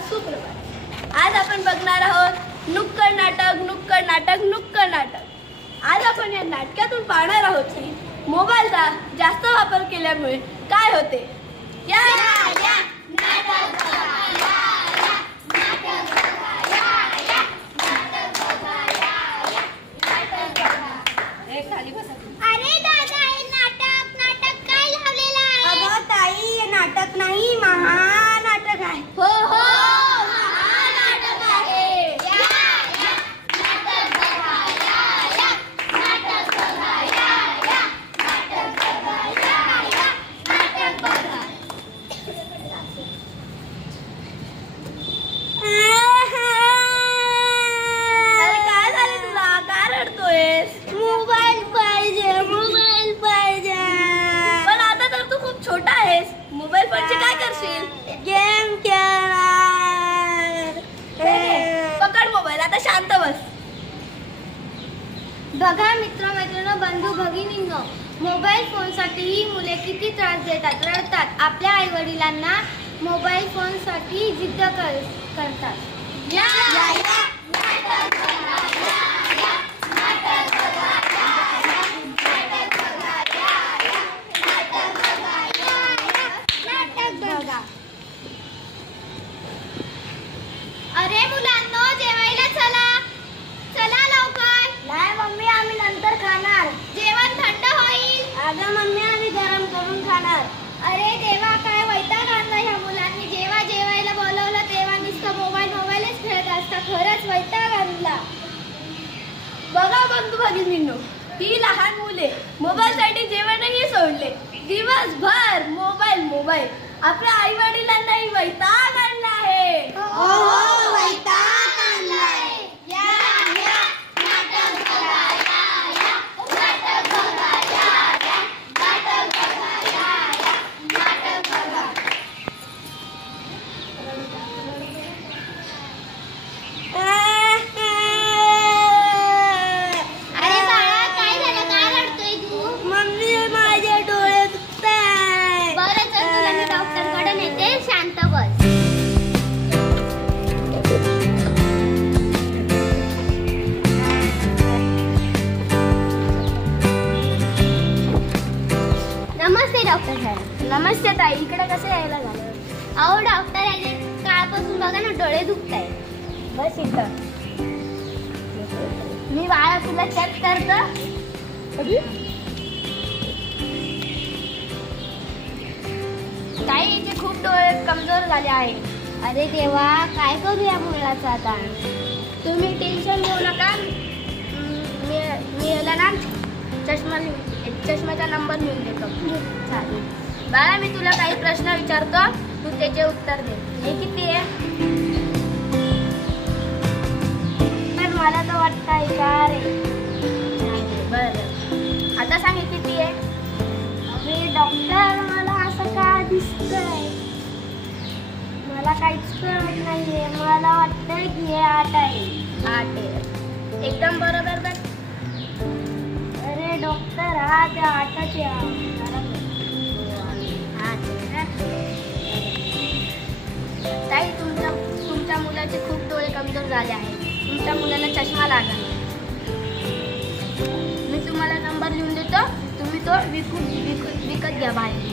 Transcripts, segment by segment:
सुप्रभात। आज आपण बघणार आहोत नुक्कड नाटक नुक्कड नाटक नुक्कड नाटक। आज आपण या नाटकातून पाहणार आहोत की मोबाईलचा जास्त वापर केल्यामुळे काय होते। या अरे दादा हे नाटक काय लावलेलं आहे? अगं ताई हे नाटक नाही महानाटक आहे। हो हो महानाटक आहे। मोबाईल पणचे काय करशील? गेम खेळणार। पकड मोबाईल, आता शांत बस। बघा मित्र-मैत्रिणी, बंधू भगिनींनो, मोबाईल फोनसाठी ही मुले किती त्रास देतात, रडतात, आपल्या आई वडिलांना मोबाईल फोनसाठी जिद्द करतात। अरे मुलांनो, जेवायला चला चला लवकर। नाही मम्मी, आम्ही नंतर खाणार। जेवण थंड होईल। अगं मम्मी, आम्ही गरम करून खाणार। अरे देवा, काय वैताग आणला ह्या मुलांनी। जेव्हा जेवायला बोलवलं तेव्हा नुसतं मोबाईलच खेळत असतात। खरंच वैताग आणला। बघा बंधू भगिनींनो, ही लहान मुले मोबाईलसाठी जेवणही सोडले। दिवसभर मोबाईल आपल्या आई वडिलांनाही वैताग आणला आहे। वैताग आणलाय। अरे बाळा, काय झालं? का रडतोय तू? मम्मी, माझे डोळे दुखताय। बरं, चल तुला मी डॉक्टरकडे नेते, शांत बस। नमस्ते डॉक्टर साहेब। नमस्ते ताई, इकडे कसं यायला झालं? अहो डॉक्टर, याचे कालपासून बघा ना, डोळे दुखताय। बस इथं, मी बाळा तुला चेक करतो। ताई, इथे खूप डोळे कमजोर झाले आहे। अरे देवा, काय करू या मुलाचं आता? तुम्ही टेन्शन घेऊ नका। मी याला ना चष्म्याचा नंबर लिहून देतो। चालेल। बाळा, मी तुला काही प्रश्न विचारतो, तू त्याचे उत्तर दे। हे किती आहे? तर मला तर वाटतंय का रे? बरं, आता सांग हे किती आहे? अरे डॉक्टर, मला असं का दिसतंय? मला काहीच कळत नाहीये। मला वाटतंय की हे 8 आहे। 8 आहे, एकदम बरोबर बघ। अरे डॉक्टर, हा ते 8च आहे। ताई, तुमच्या मुलाचे खूप डोळे कमजोर झाले आहेत। तुमच्या मुलाला चष्मा लागला। मी तुम्हाला नंबर लिहून देतो, तुम्ही तो विकत घ्या बाहेर।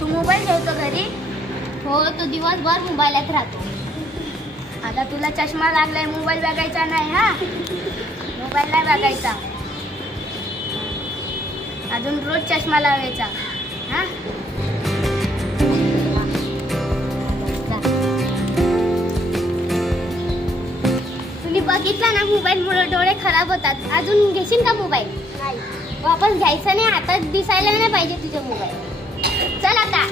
तू मोबाईल ठेवतो घरी? हो, तो दिवसभर मोबाईलात राहतो। आता तुला चष्मा लागलाय, मोबाईल बघायचा नाही हा। मोबाईल नाही बघायचा, अजून रोज चष्मा लावायचा हा। तुम्ही बघितला ना, मोबाईलमुळे डोळे खराब होतात। अजून घेशील का मोबाईल? नाही, वापस घ्यायचा नाही। आता दिसायला नाही पाहिजे तुझा मोबाईल। चल आता।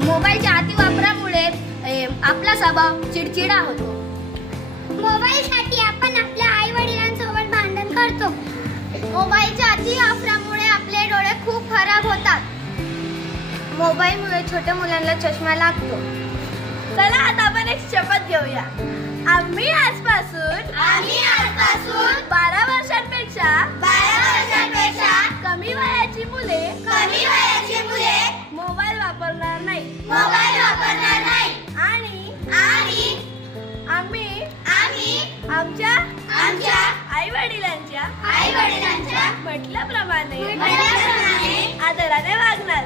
मोबाईलच्या अतिवापरामुळे आपला स्वभाव चिडचिडा होतो। मोबाईलसाठी आपण आपल्या आई करतो. मोबाईलच्या अति वापरामुळे आपले डोळे खूप खराब होतात. मोबाईलमुळे छोट्या मुलांना चष्मा लागतो. चला आता आपण एक शपथ घेऊया. आम्ही आजपासून 12 वर्षांपेक्षा कमी वयाची मुले मोबाईल वापरणार नाही. आणि आम्ही आमच्या आई वडिलांच्या म्हटल्याप्रमाणे आदराने वागणार.